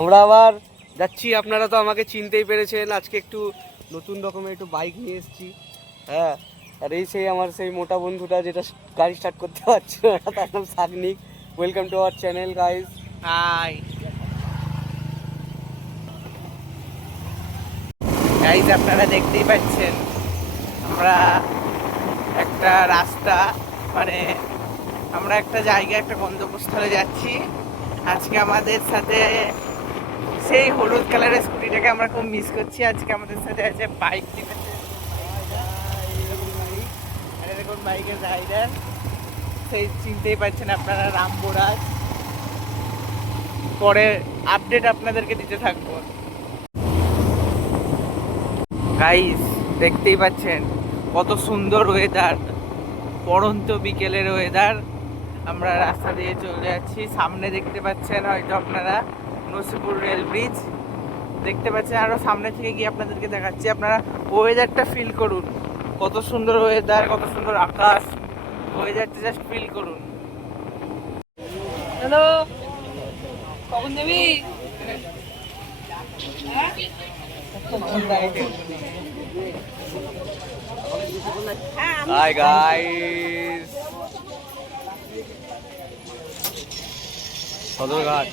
আমরা আবার যাচ্ছি, আপনারা তো আমাকে চিনতেই পেরেছেন। আজকে একটু নতুন রকমের একটু বাইক নিয়ে এসেছি। হ্যাঁ, আর এই সেই আমার সেই মোটা বন্ধুটা যেটা গাড়ি স্টার্ট করতে পারছে না, তার নাম Sagnik. Welcome to our channel guys. Hi guys, আপনারা দেখতেই পাচ্ছেন আমরা একটা রাস্তা মানে আমরা একটা জায়গায় একটা গন্তব্যস্থলে যাচ্ছি। আজকে আমাদের সাথে সেই হলুদ কালারের স্কুটিটাকে আমরা খুব মিস করছি। আজকে আমাদের সাথে আছে বাইক, ঠিক আছে, এরকম বাইকের রাইডার সেই চিনতেই পারছেন আপনারা, রামবোরাজ। পরে আপডেট আপনাদেরকে দিতে থাকবো। গাইস দেখতেই পাচ্ছেন কত সুন্দর ওয়েদার, পড়ন্ত বিকেলের ওয়েদার। আমরা রাস্তা দিয়ে চলে যাচ্ছি, সামনে দেখতে পাচ্ছেন হয়তো আপনারা নসিপুর রেল ব্রিজ দেখতে পাচ্ছেন। আরো সামনে থেকে গিয়ে আপনাদেরকে দেখাচ্ছি, আপনারা ওয়েদারটা ফিল করুন। কত সুন্দর ওয়েদার, কত সুন্দর আকাশ, ওয়েদারটা জাস্ট ফিল করুন। হ্যালো, কখন যাবি? Hi guys, Sadarghat.